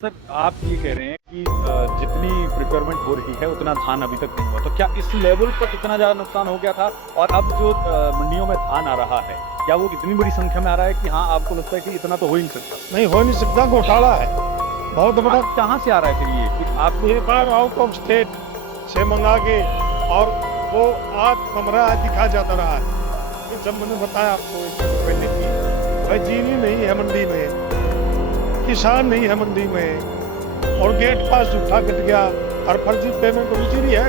Sir, आप ये कह रहे हैं कि जितनी प्रिक्योरमेंट हो रही है उतना धान अभी तक नहीं हुआ, तो क्या इस लेवल पर इतना ज़्यादा नुकसान हो गया था? और अब जो मंडियों में धान आ रहा है, क्या वो इतनी बड़ी संख्या में आ रहा है कि हाँ, आपको लगता है कि इतना तो हो ही नहीं सकता? नहीं हो नहीं सकता, घोटाला है बहुत बड़ा। कहाँ से आ रहा है फिर ये? कुछ आप ये बार आउट ऑफ स्टेट से मंगा के और वो आज कमरा आज दिखा जाता रहा है। ये जब मैंने बताया आपको एक दिन पहले की भाई जीनी नहीं है मंडी में, किसान नहीं है मंडी में, और गेट पास झूठा कट गया और फर्जी पेमेंट उजरी है।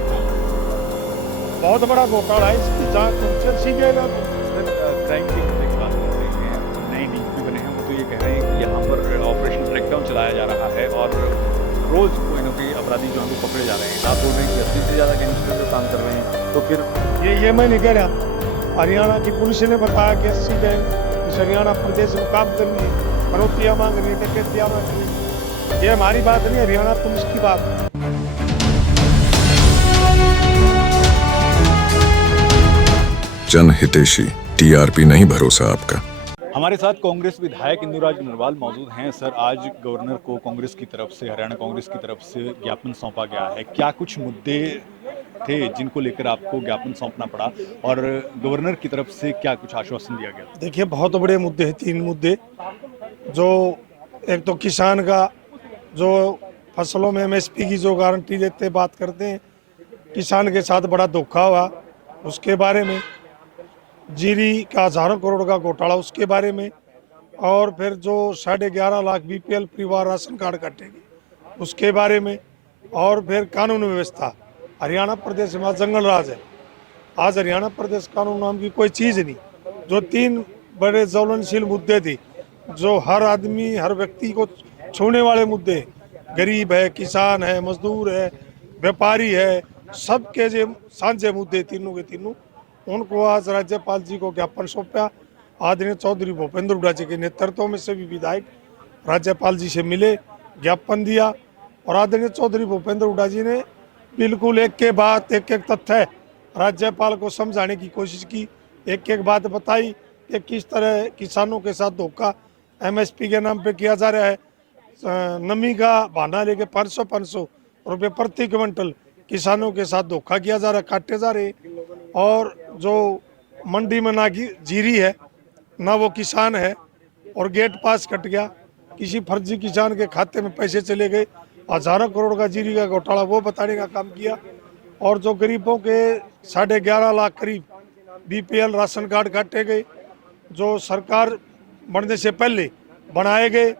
बहुत बड़ा घोटाला है, इसकी जांच सीबीआई में। क्राइम के मुद्दे की बात कर रहे हैं, नए डीजीपी बने हैं, वो तो ये कह रहे हैं कि यहाँ पर ऑपरेशन क्रैकडाउन चलाया जा रहा है और रोज कोई ना कोई अपराधी जो है वो पकड़े जा रहे हैं। आप बोल रहे हैं कि 80 से ज़्यादा गैंगस्टर जो काम कर रहे हैं, तो फिर ये मैं नहीं कह रहा। हरियाणा की पुलिस ने बताया कि 80 गैंग इस हरियाणा प्रदेश में काम कर रही है, फरोतियाँ मांग रही है, डकैतियाँ मांग रही है। ये हमारी बात नहीं, हरियाणा पुलिस की बात है। जनहितैषी टीआरपी नहीं भरोसा आपका। हमारे साथ कांग्रेस विधायक इंदुराज नरवाल मौजूद हैं। सर, आज गवर्नर को कांग्रेस की तरफ से, हरियाणा कांग्रेस की तरफ से ज्ञापन सौंपा गया है। क्या कुछ मुद्दे थे जिनको लेकर आपको ज्ञापन सौंपना पड़ा और गवर्नर की तरफ से क्या कुछ आश्वासन दिया गया? देखिए बहुत बड़े मुद्दे हैं, 3 मुद्दे। जो एक तो किसान का, जो फसलों में एमएसपी की जो गारंटी देते बात करते हैं, किसान के साथ बड़ा धोखा हुआ उसके बारे में, जीरी का हजारों करोड़ का घोटाला उसके बारे में, और फिर जो 11.5 लाख बीपीएल परिवार राशन कार्ड काटेंगे उसके बारे में, और फिर कानून व्यवस्था। हरियाणा प्रदेश में जंगल राज है। आज हरियाणा प्रदेश कानून नाम की कोई चीज़ नहीं। जो 3 बड़े ज्वलनशील मुद्दे थे, जो हर आदमी हर व्यक्ति को छूने वाले मुद्दे, गरीब है, किसान है, मजदूर है, व्यापारी है, सबके जो साझे मुद्दे तीनों के तीनों, उनको आज राज्यपाल जी को ज्ञापन सौंपा। आदरणीय चौधरी भूपेंद्र हुड्डा जी के नेतृत्व में सभी विधायक राज्यपाल जी से मिले, ज्ञापन दिया, और आदरणीय चौधरी भूपेंद्र हुड्डा जी ने बिल्कुल एक के बाद एक तथ्य राज्यपाल को समझाने की कोशिश की, एक बात बताई कि किस तरह किसानों के साथ धोखा एमएसपी के नाम पे किया जा रहा है। नमी का बहाना लेके 500 रुपये प्रति क्विंटल किसानों के साथ धोखा किया जा रहा है, काटे जा रहे। और जो मंडी में ना जीरी है ना वो किसान है, और गेट पास कट गया, किसी फर्जी किसान के खाते में पैसे चले गए, हजारों करोड़ का जीरी का घोटाला वो बताने का काम किया। और जो गरीबों के 11.5 लाख करीब बीपीएल राशन कार्ड काटे गए, जो सरकार बनने से पहले बनाए गए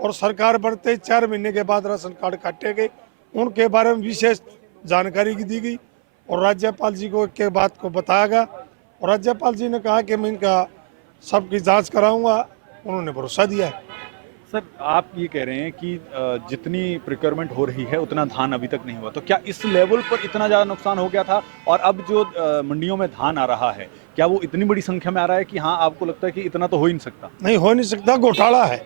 और सरकार बनते 4 महीने के बाद राशन कार्ड काटे गए, उनके बारे में विशेष जानकारी दी गई और राज्यपाल जी को एक बात को बताया गया। और राज्यपाल जी ने कहा कि मैं इनका सबकी जांच कराऊंगा, उन्होंने भरोसा दिया है। सर, आप ये कह रहे हैं कि जितनी प्रिक्योरमेंट हो रही है उतना धान अभी तक नहीं हुआ, तो क्या इस लेवल पर इतना ज़्यादा नुकसान हो गया था? और अब जो मंडियों में धान आ रहा है, क्या वो इतनी बड़ी संख्या में आ रहा है कि हाँ, आपको लगता है कि इतना तो हो ही नहीं सकता? नहीं हो नहीं सकता, घोटाला है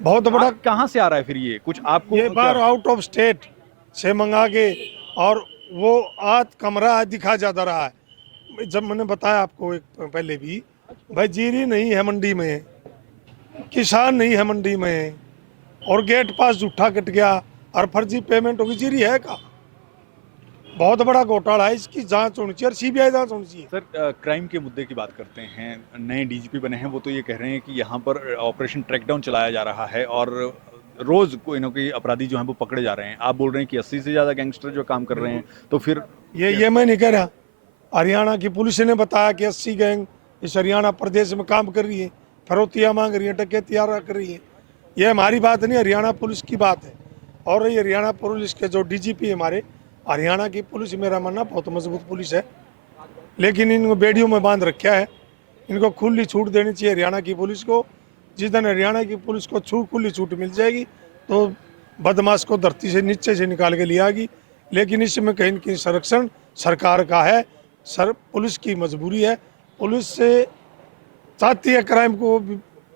बहुत बड़ा। कहाँ से आ रहा है फिर ये? कुछ आपको ये बार आउट ऑफ स्टेट से मंगा के और वो आज कमरा आज दिखा जाता रहा है। जब मैंने बताया आपको एक पहले भी, भाई जीरी नहीं है मंडी में, किसान नहीं है मंडी में, और गेट पास झूठा कट गया और फर्जी पेमेंट होगी, जीरी है का। बहुत बड़ा घोटाला है, इसकी जांच होनी चाहिए और सीबीआई जांच होनी चाहिए। सर, क्राइम के मुद्दे की बात करते हैं, नए डीजीपी बने हैं, वो तो ये कह रहे हैं कि यहाँ पर ऑपरेशन ट्रैकडाउन चलाया जा रहा है और रोज कोई ना कोई अपराधी जो हैं वो पकड़े जा रहे हैं। आप बोल रहे हैं कि 80 से ज़्यादा गैंगस्टर जो काम कर रहे हैं, तो फिर ये मैं नहीं कह रहा। हरियाणा की पुलिस ने बताया कि 80 गैंग इस हरियाणा प्रदेश में काम कर रही है, फरोतियाँ मांग रही है, डकैतियाँ कर रही है। ये हमारी बात नहीं, हरियाणा पुलिस की बात है। और ये हरियाणा पुलिस के जो डीजीपी है हमारे, हरियाणा की पुलिस मेरा मानना बहुत मजबूत पुलिस है, लेकिन इनको बेड़ियों में बांध रखा है। इनको खुली छूट देनी चाहिए हरियाणा की पुलिस को। जिस दिन हरियाणा की पुलिस को खुली छूट मिल जाएगी तो बदमाश को धरती से नीचे से निकाल के लियागी। लेकिन इसमें कहीं न कहीं संरक्षण सरकार का है, पुलिस की मजबूरी है। पुलिस से चाहती है क्राइम को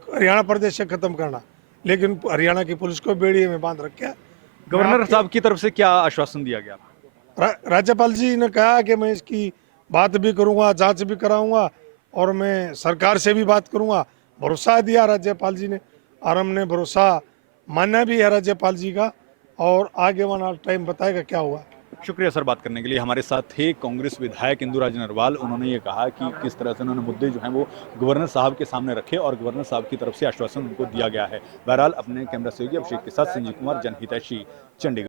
हरियाणा प्रदेश से खत्म करना, लेकिन हरियाणा की पुलिस को बेड़िए में बांध रखा है। गवर्नर साहब की तरफ से क्या आश्वासन दिया गया? राज्यपाल जी ने कहा कि मैं इसकी बात भी करूंगा, जांच भी कराऊंगा, और मैं सरकार से भी बात करूंगा। भरोसा दिया राज्यपाल जी ने, और हमने भरोसा मानना भी है राज्यपाल जी का, और आगे वाला टाइम बताएगा क्या हुआ। शुक्रिया सर बात करने के लिए। हमारे साथ थे कांग्रेस विधायक इंदुराज नरवाल। उन्होंने ये कहा कि किस तरह से उन्होंने मुद्दे जो हैं वो गवर्नर साहब के सामने रखे और गवर्नर साहब की तरफ से आश्वासन उनको दिया गया है। बहरहाल अपने कैमरा सहयोगी अभिषेक के साथ संजीव कुमार, जनहितैषी, चंडीगढ़।